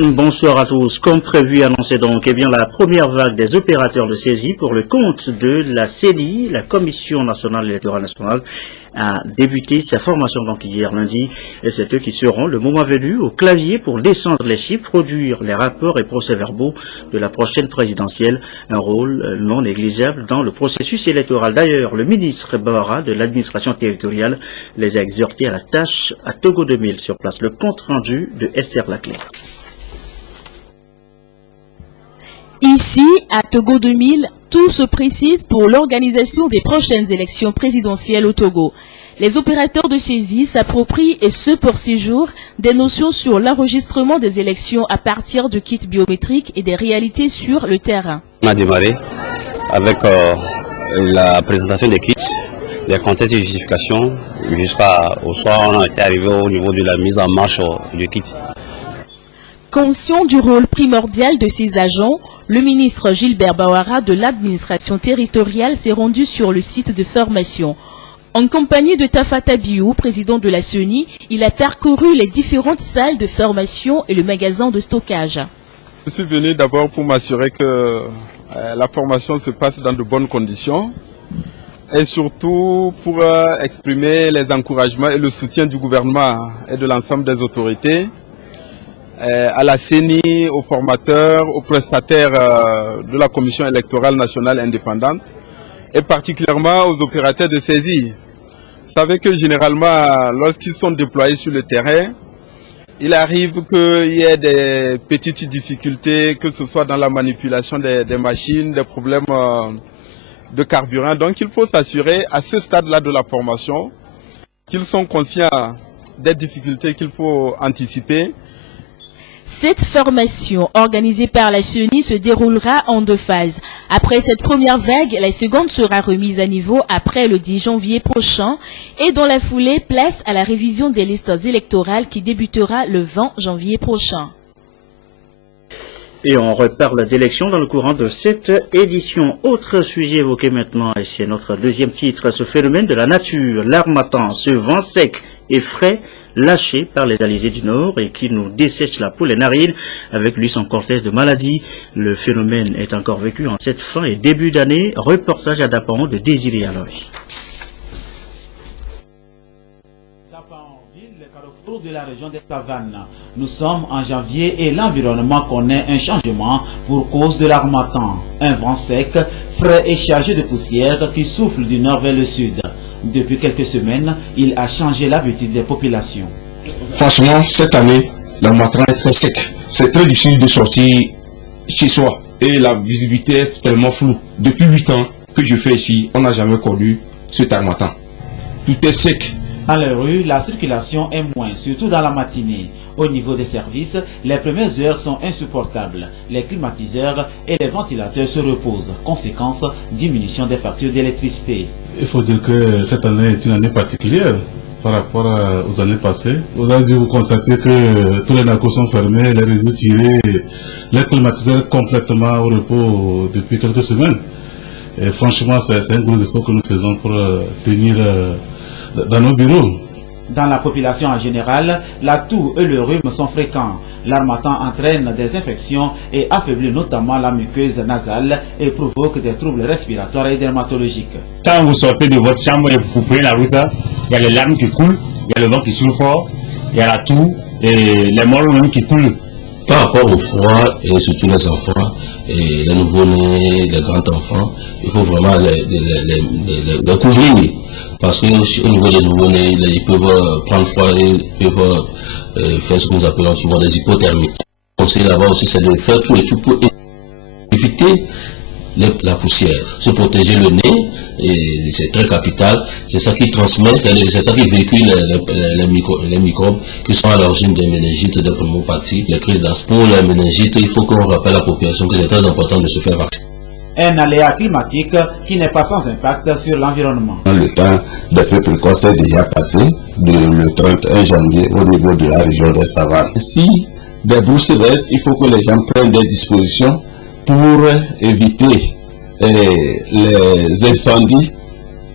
Bonsoir à tous. Comme prévu, annoncé donc, la première vague des opérateurs de saisie pour le compte de la CENI, la Commission nationale électorale nationale, a débuté sa formation donc hier lundi. Et c'est eux qui seront, le moment venu, au clavier pour descendre les chiffres, produire les rapports et procès-verbaux de la prochaine présidentielle. Un rôle non négligeable dans le processus électoral. D'ailleurs, le ministre Bawara de l'administration territoriale les a exhortés à la tâche à Togo 2000 sur place. Le compte rendu de Esther Laclé. Ici, à Togo 2000, tout se précise pour l'organisation des prochaines élections présidentielles au Togo. Les opérateurs de saisie s'approprient, et ce pour 6 jours, des notions sur l'enregistrement des élections à partir de kits biométriques et des réalités sur le terrain. On a démarré avec la présentation des kits, les contextes et justifications. Jusqu'au soir, on a été arrivé au niveau de la mise en marche du kit. Conscient du rôle primordial de ces agents, le ministre Gilbert Bawara de l'administration territoriale s'est rendu sur le site de formation. En compagnie de Tafata Biou, président de la CENI, il a parcouru les différentes salles de formation et le magasin de stockage. Je suis venu d'abord pour m'assurer que la formation se passe dans de bonnes conditions et surtout pour exprimer les encouragements et le soutien du gouvernement et de l'ensemble des autorités à la CENI, aux formateurs, aux prestataires de la Commission électorale nationale indépendante et particulièrement aux opérateurs de saisie. Vous savez que généralement, lorsqu'ils sont déployés sur le terrain, il arrive qu'il y ait des petites difficultés, que ce soit dans la manipulation des machines, des problèmes de carburant. Donc il faut s'assurer à ce stade-là de la formation qu'ils sont conscients des difficultés qu'il faut anticiper. Cette formation, organisée par la CENI, se déroulera en 2 phases. Après cette première vague, la seconde sera remise à niveau après le 10 janvier prochain. Et dans la foulée, place à la révision des listes électorales qui débutera le 20 janvier prochain. Et on reparle d'élections dans le courant de cette édition. Autre sujet évoqué maintenant, et c'est notre deuxième titre, ce phénomène de la nature, l'harmattan, ce vent sec et frais, lâché par les alizés du Nord et qui nous dessèche la peau, les narines, avec lui son cortège de maladies. Le phénomène est encore vécu en cette fin et début d'année. Reportage à Dapaon de Désiré Aloy. Dapaon-ville, le carrefour de la région des Savanes. Nous sommes en janvier et l'environnement connaît un changement pour cause de l'harmattan. Un vent sec, frais et chargé de poussière qui souffle du nord vers le sud. Depuis quelques semaines, il a changé l'habitude des populations. Franchement, cette année, l'harmattan est très sec. C'est très difficile de sortir chez soi et la visibilité est tellement floue. Depuis 8 ans que je fais ici, on n'a jamais connu cet harmattan. Tout est sec. Dans les rues, la circulation est moins, surtout dans la matinée. Au niveau des services, les premières heures sont insupportables. Les climatiseurs et les ventilateurs se reposent. Conséquence, diminution des factures d'électricité. Il faut dire que cette année est une année particulière par rapport aux années passées. Vous avez dû vous constater que tous les narcos sont fermés, les réseaux tirés, les climatiseurs complètement au repos depuis quelques semaines. Et franchement, c'est un gros effort que nous faisons pour tenir dans nos bureaux. Dans la population en général, la toux et le rhume sont fréquents. L'harmattan entraîne des infections et affaiblit notamment la muqueuse nasale et provoque des troubles respiratoires et dermatologiques. Quand vous sortez de votre chambre et vous prenez la route, il y a les larmes qui coulent, il y a le vent qui souffle fort, il y a la toux et les morts même qui coulent. Par rapport au froid, et surtout les enfants, et les nouveau-nés, les grands-enfants, il faut vraiment les couvrir. Parce qu'au niveau des nouveau-nés, ils peuvent prendre froid, ils peuvent faire ce que nous appelons souvent des hypothermies. Le conseil là-bas aussi, c'est de faire tout et tout pour éviter la poussière, se protéger le nez, et c'est très capital. C'est ça qui transmet, c'est ça qui véhicule les microbes qui sont à l'origine des méningites, des pneumopathies, les crises d'asthme. Pour les méningites, il faut qu'on rappelle à la population que c'est très important de se faire vacciner. Un aléa climatique qui n'est pas sans impact sur l'environnement. Le temps des feux précoces est déjà passé, le 31 janvier au niveau de la région des Savanes. Si des brousses restent, il faut que les gens prennent des dispositions pour éviter les incendies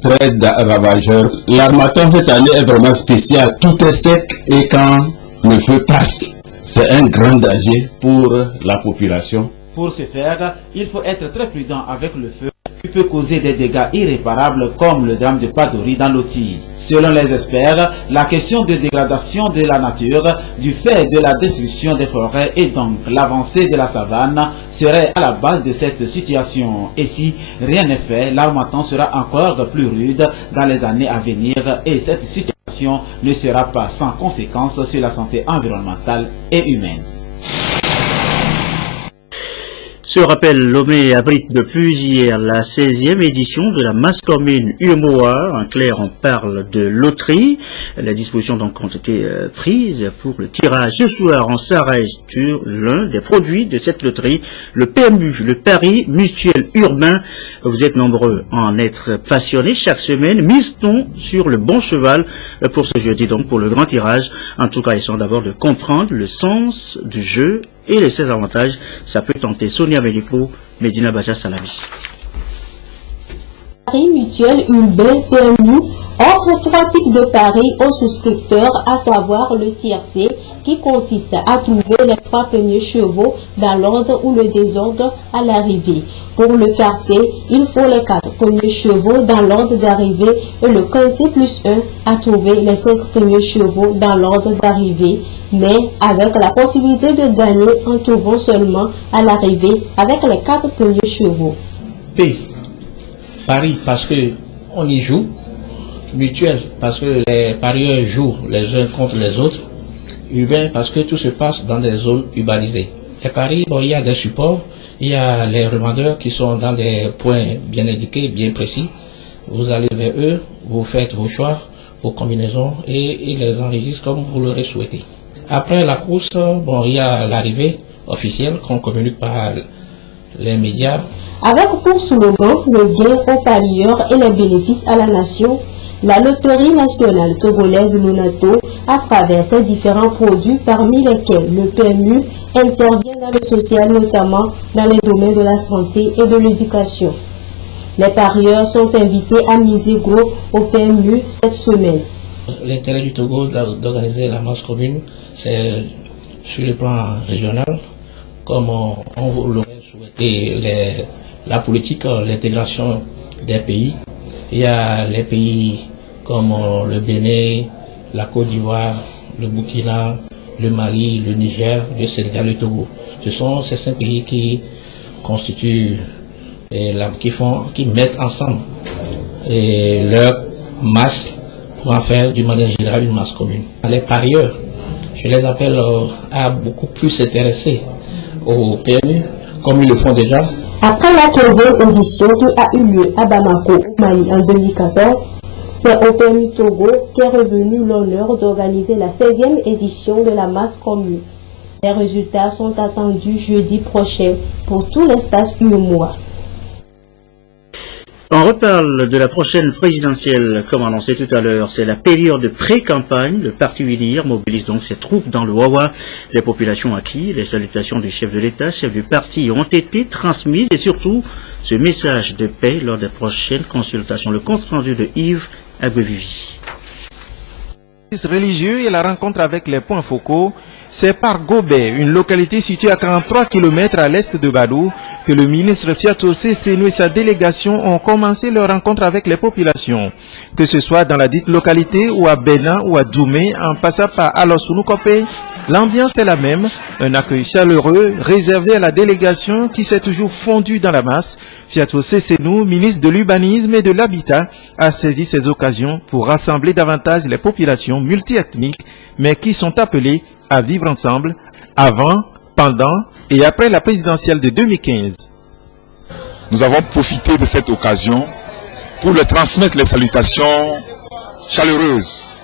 très ravageurs. L'harmattan cette année est vraiment spécial. Tout est sec et quand le feu passe, c'est un grand danger pour la population. Pour ce faire, il faut être très prudent avec le feu qui peut causer des dégâts irréparables comme le drame de Padori dans Loti. Selon les experts, la question de dégradation de la nature du fait de la destruction des forêts et donc l'avancée de la savane serait à la base de cette situation. Et si rien n'est fait, l'harmattan sera encore plus rude dans les années à venir et cette situation ne sera pas sans conséquences sur la santé environnementale et humaine. Ce rappel, Lomé abrite depuis hier la 16e édition de la masse commune UMOA. En clair, on parle de loterie. Les dispositions donc ont été prises pour le tirage. Ce soir, on s'arrête sur l'un des produits de cette loterie, le PMU, le Pari Mutuel Urbain. Vous êtes nombreux à en être passionnés chaque semaine. Mise-t-on sur le bon cheval pour ce jeudi, donc pour le grand tirage. En tout cas, essayons d'abord de comprendre le sens du jeu et les 16 avantages. Ça peut tenter. Sonia Velipo, Medina Baja Salami. Pari Mutuel Urbain PMU offre 3 types de paris aux souscripteurs, à savoir le tiercé qui consiste à trouver les 3 premiers chevaux dans l'ordre ou le désordre à l'arrivée. Pour le quartier, il faut les 4 premiers chevaux dans l'ordre d'arrivée et le quintet plus 1 à trouver les 5 premiers chevaux dans l'ordre d'arrivée, mais avec la possibilité de gagner en trouvant seulement à l'arrivée avec les 4 premiers chevaux. P. Paris parce que on y joue. Mutuel parce que les parieurs jouent les uns contre les autres. Urbain parce que tout se passe dans des zones urbanisées. Les paris, bon, il y a des supports, il y a les revendeurs qui sont dans des points bien indiqués, bien précis. Vous allez vers eux, vous faites vos choix, vos combinaisons et ils les enregistrent comme vous l'aurez souhaité. Après la course, bon, il y a l'arrivée officielle qu'on communique par les médias. Avec pour slogan le gain aux parieurs et les bénéfices à la nation, la Loterie nationale togolaise Lunato, à travers ses différents produits parmi lesquels le PMU intervient dans le social, notamment dans les domaines de la santé et de l'éducation. Les parieurs sont invités à miser gros au PMU cette semaine. L'intérêt du Togo d'organiser la masse commune, c'est sur le plan régional, comme on l'aurait souhaité, la politique, l'intégration des pays. Il y a les pays comme le Bénin, la Côte d'Ivoire, le Burkina, le Mali, le Niger, le Sénégal, le Togo. Ce sont ces 5 pays qui constituent, qui mettent ensemble leur masse pour en faire d'une manière générale une masse commune. Les parieurs, je les appelle à beaucoup plus s'intéresser au PMU, comme ils le font déjà. Après la 15e édition qui a eu lieu à Bamako, au Mali en 2014, c'est au PMU Togo qu'est revenu l'honneur d'organiser la 16e édition de la masse commune. Les résultats sont attendus jeudi prochain pour tout l'espace UMOA. On reparle de la prochaine présidentielle, comme annoncé tout à l'heure. C'est la période de pré-campagne. Le parti UNIR mobilise donc ses troupes dans le Wawa. Les populations acquises, les salutations du chef de l'État, chef du parti ont été transmises et surtout ce message de paix lors des prochaines consultations. Le compte rendu de Yves Agbevivi. Religieux et la rencontre avec les points focaux, c'est par Gobé, une localité située à 43 km à l'est de Badou, que le ministre Fiatosé Senou et sa délégation ont commencé leur rencontre avec les populations. Que ce soit dans la dite localité ou à Bénin ou à Doumé, en passant par Alossounoukope, l'ambiance est la même, un accueil chaleureux réservé à la délégation qui s'est toujours fondue dans la masse. Fiatosé Senou, ministre de l'urbanisme et de l'habitat, a saisi ces occasions pour rassembler davantage les populations multiethniques, mais qui sont appelées à vivre ensemble avant, pendant et après la présidentielle de 2015. Nous avons profité de cette occasion pour leur transmettre les salutations chaleureuses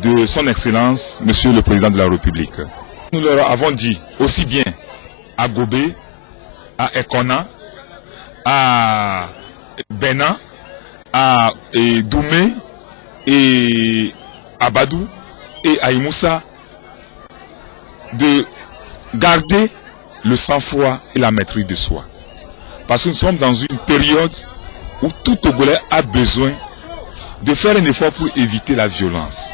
de son Excellence, Monsieur le Président de la République. Nous leur avons dit aussi bien à Gobé, à Ekona, à Bénin, à Doumé et à Badou et à Imoussa de garder le sang-froid et la maîtrise de soi. Parce que nous sommes dans une période où tout Togolais a besoin de faire un effort pour éviter la violence.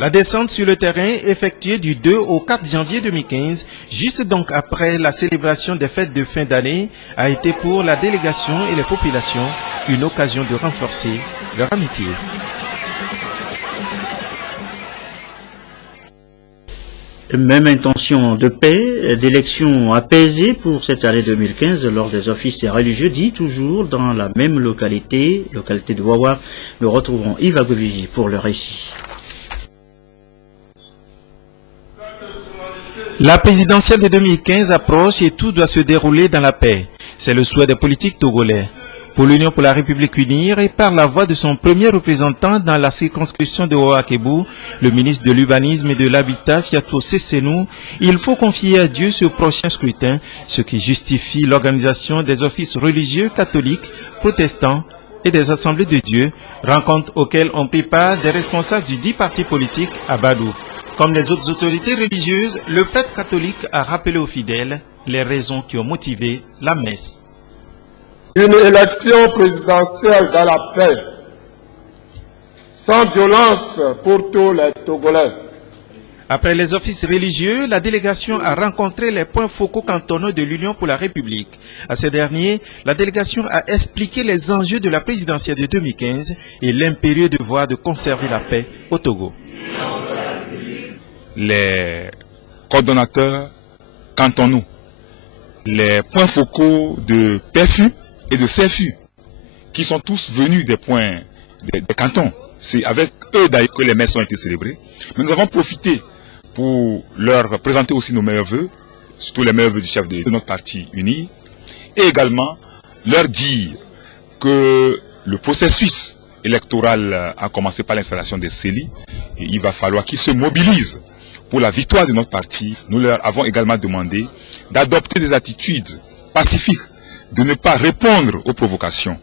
La descente sur le terrain effectuée du 2 au 4 janvier 2015, juste donc après la célébration des fêtes de fin d'année, a été pour la délégation et les populations une occasion de renforcer leur amitié. Même intention de paix, d'élection apaisée pour cette année 2015 lors des offices religieux, dit toujours dans la même localité de Wawa. Nous retrouvons Yves Agovigi pour le récit. La présidentielle de 2015 approche et tout doit se dérouler dans la paix. C'est le souhait des politiques togolais. Pour l'Union pour la République unie et par la voix de son premier représentant dans la circonscription de Ouakébou, le ministre de l'Urbanisme et de l'Habitat, Fiatou Sessenou, il faut confier à Dieu ce prochain scrutin, ce qui justifie l'organisation des offices religieux catholiques, protestants et des assemblées de Dieu, rencontres auxquelles ont pris part des responsables du 10 partis politiques à Badou. Comme les autres autorités religieuses, le prêtre catholique a rappelé aux fidèles les raisons qui ont motivé la messe. Une élection présidentielle dans la paix, sans violence pour tous les Togolais. Après les offices religieux, la délégation a rencontré les points focaux cantonaux de l'Union pour la République. À ces derniers, la délégation a expliqué les enjeux de la présidentielle de 2015 et l'impérieux devoir de conserver la paix au Togo. Les coordonnateurs cantonaux, les points focaux de PFU et de CFU, qui sont tous venus des points des cantons. C'est avec eux d'ailleurs que les messes ont été célébrées. Mais nous avons profité pour leur présenter aussi nos meilleurs vœux, surtout les meilleurs vœux du chef de notre parti uni, et également leur dire que le processus électoral a commencé par l'installation des CELI, et il va falloir qu'ils se mobilisent pour la victoire de notre parti. Nous leur avons également demandé d'adopter des attitudes pacifiques, de ne pas répondre aux provocations.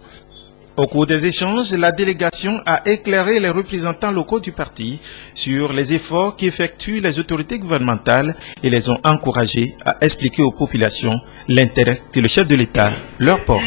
Au cours des échanges, la délégation a éclairé les représentants locaux du parti sur les efforts qu'effectuent les autorités gouvernementales et les ont encouragés à expliquer aux populations l'intérêt que le chef de l'État leur porte.